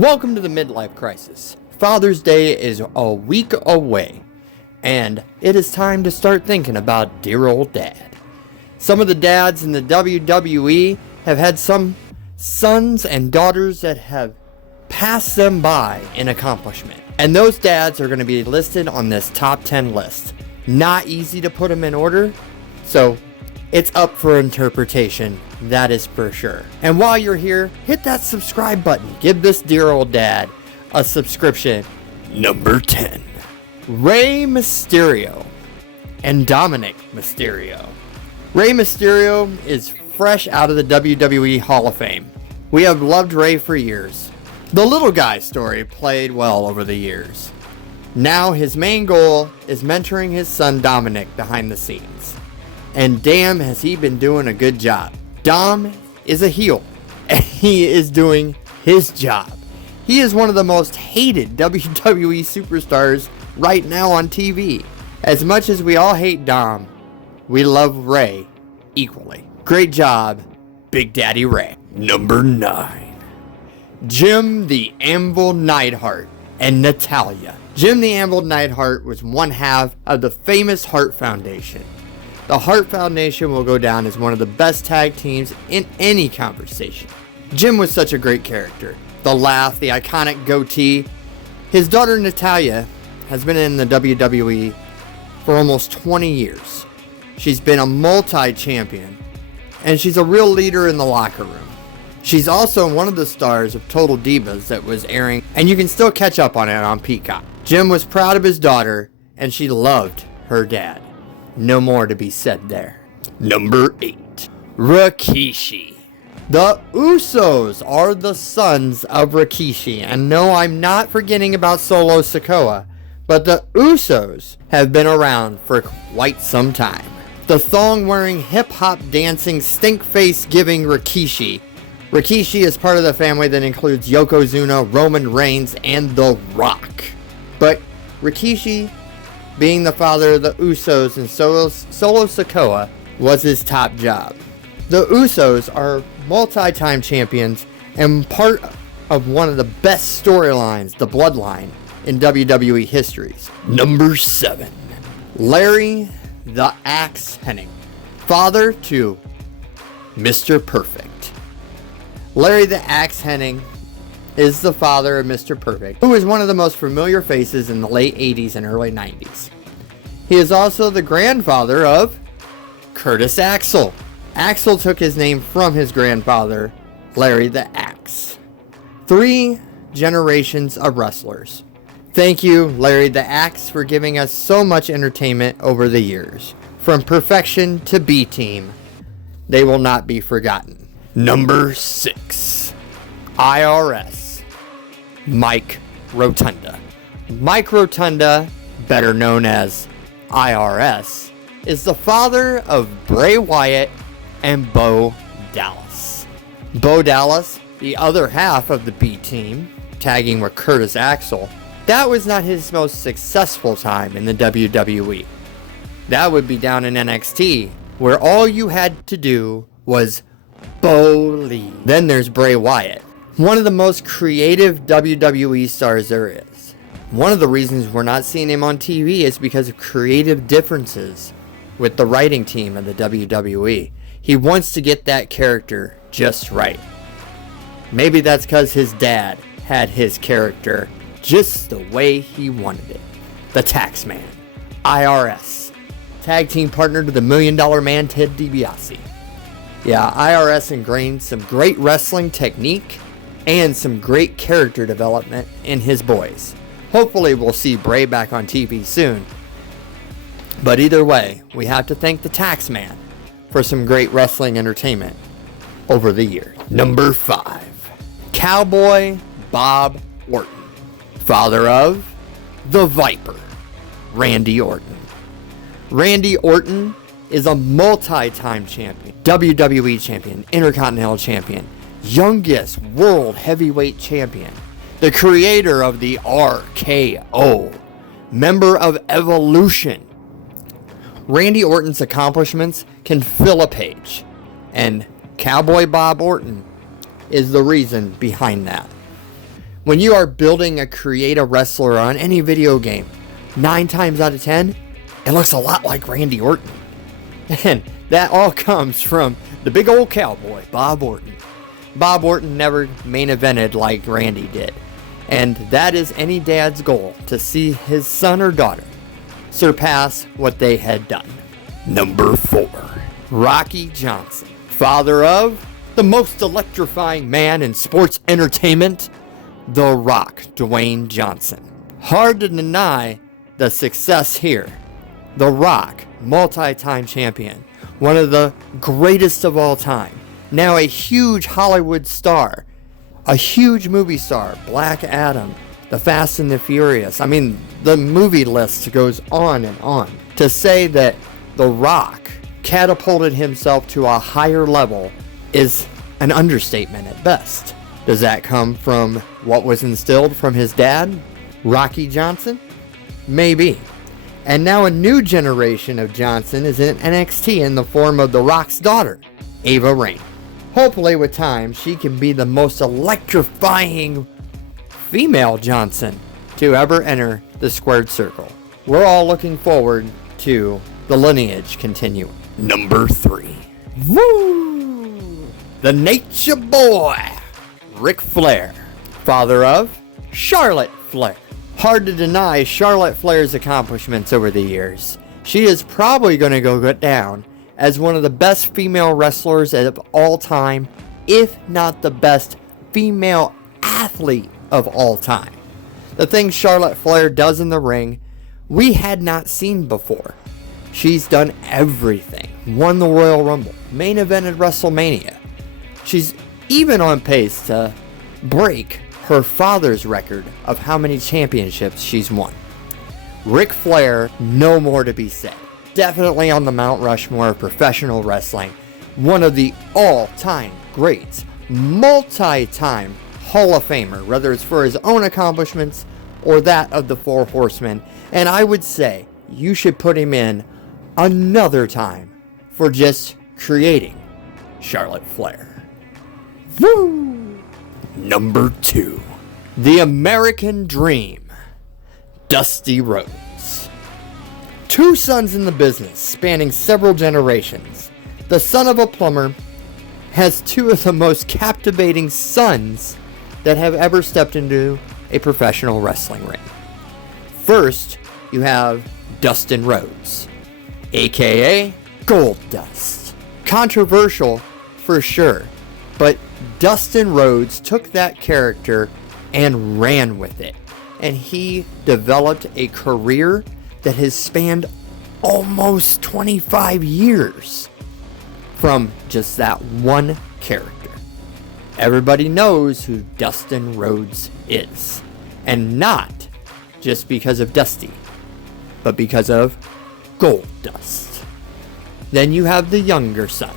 Welcome to the midlife crisis. Father's Day is a week away, and it is time to start thinking about dear old dad. Some of the dads in the WWE have had some sons and daughters that have passed them by in accomplishment. And those dads are going to be listed on this top 10 list. Not easy to put them in order, so it's up for interpretation, that is for sure. And while you're here, hit that subscribe button. Give this dear old dad a subscription. Number 10. Rey Mysterio and Dominik Mysterio. Rey Mysterio is fresh out of the WWE Hall of Fame. We have loved Rey for years. The little guy story played well over the years. Now his main goal is mentoring his son Dominik behind the scenes. And damn, has he been doing a good job. Dom is a heel, and he is doing his job. He is one of the most hated WWE superstars right now on TV. As much as we all hate Dom, we love Rey equally. Great job, Big Daddy Rey. Number 9. Jim the Anvil Neidhart and Natalya. Jim the Anvil Neidhart was one half of the famous Hart Foundation. The Hart Foundation will go down as one of the best tag teams in any conversation. Jim was such a great character. The laugh, the iconic goatee. His daughter Natalya has been in the WWE for almost 20 years. She's been a multi-champion, and she's a real leader in the locker room. She's also one of the stars of Total Divas that was airing, and you can still catch up on it on Peacock. Jim was proud of his daughter, and she loved her dad. No more to be said there. Number 8. Rikishi. The Usos are the sons of Rikishi, and no, I'm not forgetting about Solo Sikoa, but the Usos have been around for quite some time. The thong-wearing, hip-hop dancing, stink-face-giving Rikishi. Rikishi is part of the family that includes Yokozuna, Roman Reigns, and The Rock. But Rikishi, being the father of the Usos and Solo Sikoa, was his top job. The Usos are multi-time champions and part of one of the best storylines, the Bloodline, in WWE histories. Number 7. Larry the Ax Henning, father to Mr. Perfect. Larry the Ax Henning is the father of Mr. Perfect, who is one of the most familiar faces in the late 80s and early 90s. He is also the grandfather of Curtis Axel. Axel took his name from his grandfather, Larry the Axe. 3 generations of wrestlers. Thank you, Larry the Axe, for giving us so much entertainment over the years. From perfection to B-Team, they will not be forgotten. Number 6. IRS. Mike Rotunda. Mike Rotunda, better known as IRS, is the father of Bray Wyatt and Bo Dallas. Bo Dallas, the other half of the B-Team, tagging with Curtis Axel, that was not his most successful time in the WWE. That would be down in NXT, where all you had to do was believe. Then there's Bray Wyatt, one of the most creative WWE stars there is. One of the reasons we're not seeing him on TV is because of creative differences with the writing team of the WWE. He wants to get that character just right. Maybe that's because his dad had his character just the way he wanted it. The Taxman. IRS. Tag team partner to the $1 Million Man, Ted DiBiase. Yeah, IRS ingrained some great wrestling technique and some great character development in his boys. Hopefully we'll see Bray back on TV soon. But either way, we have to thank the Taxman for some great wrestling entertainment over the years. Number 5. Cowboy Bob Orton, father of the Viper, Randy Orton. Randy Orton is a multi-time champion, WWE champion, Intercontinental champion, youngest world heavyweight champion, the creator of the RKO, member of Evolution. Randy Orton's accomplishments can fill a page, and Cowboy Bob Orton is the reason behind that. When you are building a creative wrestler on any video game, 9 times out of 10, it looks a lot like Randy Orton. And that all comes from the big old cowboy, Bob Orton. Bob Orton never main evented like Randy did. And that is any dad's goal, to see his son or daughter surpass what they had done. Number 4. Rocky Johnson, father of the most electrifying man in sports entertainment, The Rock, Dwayne Johnson. Hard to deny the success here. The Rock, multi-time champion, one of the greatest of all time, now a huge Hollywood star, a huge movie star, Black Adam, The Fast and the Furious. I mean, the movie list goes on and on. To say that The Rock catapulted himself to a higher level is an understatement at best. Does that come from what was instilled from his dad, Rocky Johnson? Maybe. And now a new generation of Johnson is in NXT in the form of The Rock's daughter, Ava Raine. Hopefully with time, she can be the most electrifying female Johnson to ever enter the squared circle. We're all looking forward to the lineage continuing. Number 3. Woo! The Nature Boy, Ric Flair, father of Charlotte Flair. Hard to deny Charlotte Flair's accomplishments over the years. She is probably going to go down as one of the best female wrestlers of all time, if not the best female athlete of all time. The things Charlotte Flair does in the ring, we had not seen before. She's done everything. Won the Royal Rumble, main evented WrestleMania. She's even on pace to break her father's record of how many championships she's won. Ric Flair, no more to be said. Definitely on the Mount Rushmore of professional wrestling. One of the all-time greats. Multi-time Hall of Famer, whether it's for his own accomplishments or that of the Four Horsemen. And I would say you should put him in another time for just creating Charlotte Flair. Woo! Number 2. The American Dream, Dusty Rhodes. 2 sons in the business, spanning several generations. The son of a plumber has 2 of the most captivating sons that have ever stepped into a professional wrestling ring. First, you have Dustin Rhodes, aka Goldust. Controversial for sure, but Dustin Rhodes took that character and ran with it. And he developed a career that has spanned almost 25 years from just that one character. Everybody knows who Dustin Rhodes is. And not just because of Dusty, but because of Goldust. Then you have the younger son,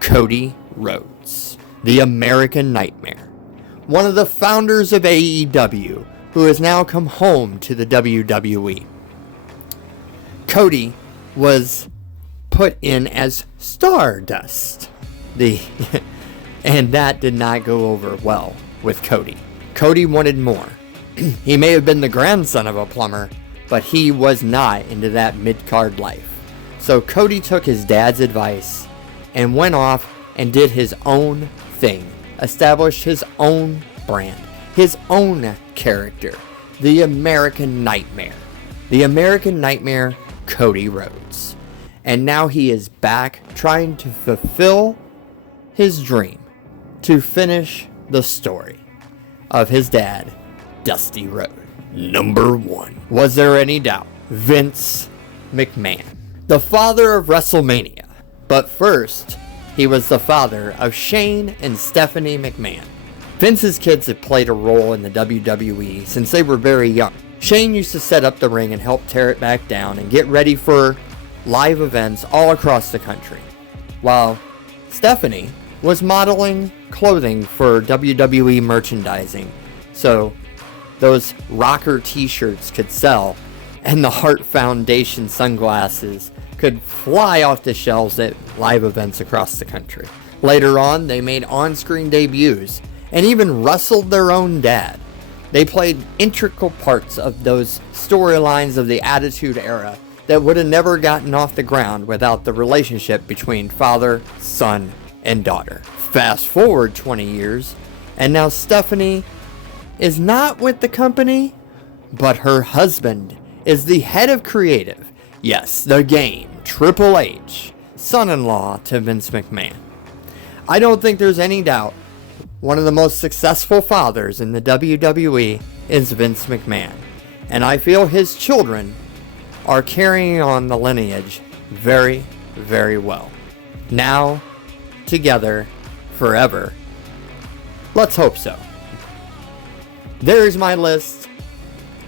Cody Rhodes, the American Nightmare, one of the founders of AEW, who has now come home to the WWE. Cody was put in as Stardust, and that did not go over well with Cody. Cody wanted more. He may have been the grandson of a plumber, but he was not into that mid-card life. So Cody took his dad's advice and went off and did his own thing, established his own brand, his own character, the American Nightmare. The American Nightmare, Cody Rhodes. And now he is back trying to fulfill his dream, to finish the story of his dad, Dusty Rhodes. Number 1. Was there any doubt? Vince McMahon, the father of WrestleMania. But first, he was the father of Shane and Stephanie McMahon. Vince's kids had played a role in the WWE since they were very young. Shane used to set up the ring and help tear it back down and get ready for live events all across the country, while Stephanie was modeling clothing for WWE merchandising, so those rocker t-shirts could sell and the Hart Foundation sunglasses could fly off the shelves at live events across the country. Later on, they made on-screen debuts and even wrestled their own dad. They played integral parts of those storylines of the Attitude Era that would have never gotten off the ground without the relationship between father, son, and daughter. Fast forward 20 years, and now Stephanie is not with the company, but her husband is the head of creative. Yes, the Game, Triple H, son-in-law to Vince McMahon. I don't think there's any doubt one of the most successful fathers in the WWE is Vince McMahon. And I feel his children are carrying on the lineage very, very well. Now, together, forever. Let's hope so. There's my list.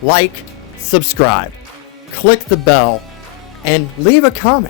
Like, subscribe, click the bell, and leave a comment.